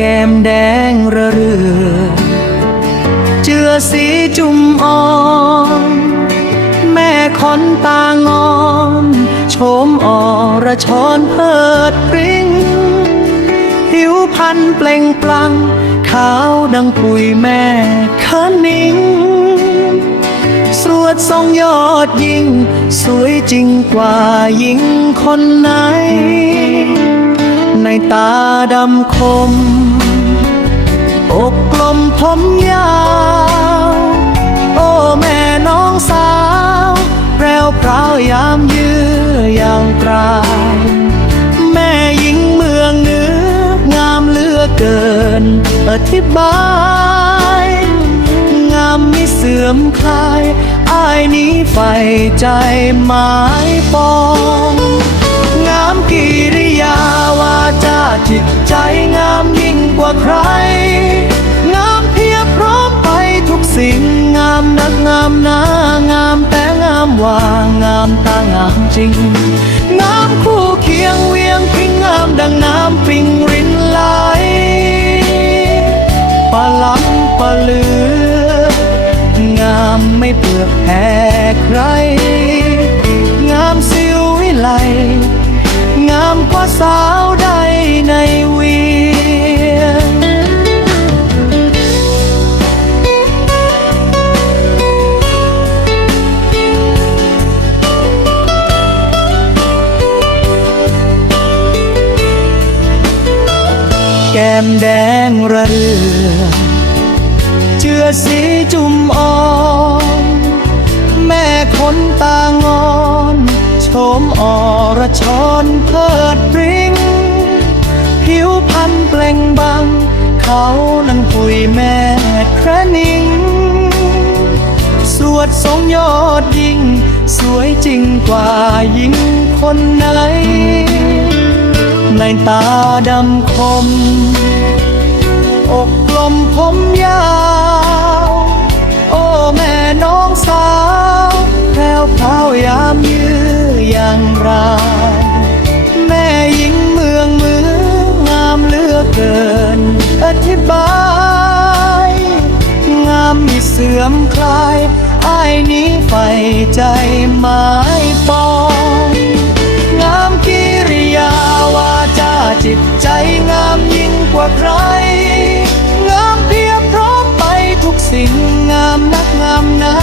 แก้มแดงระเรือ เจือสีจุ่มอ่อนแม่คอนตางอนโฉมอระชรเพิดปริงผิวพันเปล่งปลั่งขาวดังปุยแม่คะนิงสวดทรงยอดยิ่ง สวยจริงกว่าหญิงคนไหน ในตาดำคม อกกลมผมยาว โอ้แม่น้องสาวแปรวพราวยามเยืออย่างปลายแม่หญิงเมืองเหนืองามเหลือเกิน อธิบาย งามไม่เสื่อมคลายอายนี้ใฝ่ใจหมายปองงามกิริยาวาจาจิตใจงามยิ่งกว่าใคร จริงงามคู่เคียงเวียงพิงงามดังน้ำปิงรินไหลปลาล้ำปลาเหลืองามไม่เปลือกแพ้ใคร งามสิววิไลงามกว่าสาวด ก้มแดงระเรือ เจือสีจุ่มอ่อนแม่คนตางอนโฉมอรชรเพิดปริงผิวพันเปล่งบัง เขานังปุยแม่คระนิงสวดทรงยอดยิ่ง สวยจริงกว่าหญิงคนไหน ในตาดำคม อกกลมผมยาว โอ้แม่น้องสาวแพรวพราวยามยืออย่างรายแม่หญิงเมืองมืองามเหลือเกิน อธิบาย งามมีเสื่อมคลายอ้ายนี้ใฝ่ใจหม ตใจงามยิ่งกว่าใคร งามเพียบพร้อมไปทุกสิ่งงามนักงามหนา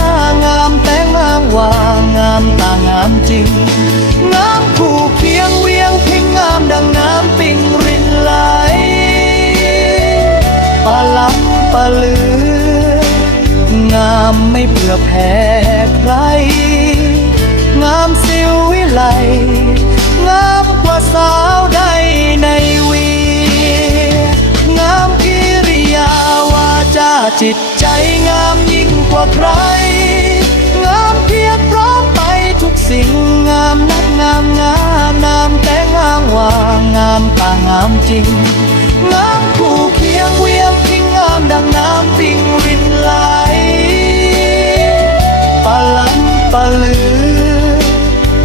งามแต่งามว่างามตางามจริง งามคู่เคียงเวียงพิงงามดังน้ำปิงรินไหลปลาล้ำปลาเหลืองามไม่เบื่อแพ้ใครงามสิววิไล จิตใจงามยิ่งกว่าใคร งามเพียบพร้อมไปทุกสิ่งงามนักงามงามนามแต่งามว่างามตางามจริง งามคู่เคียงเวียงพิงงามดังน้ำปิงรินไหลปลาลันปลาลื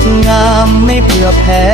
องามไม่เผื่อแพ้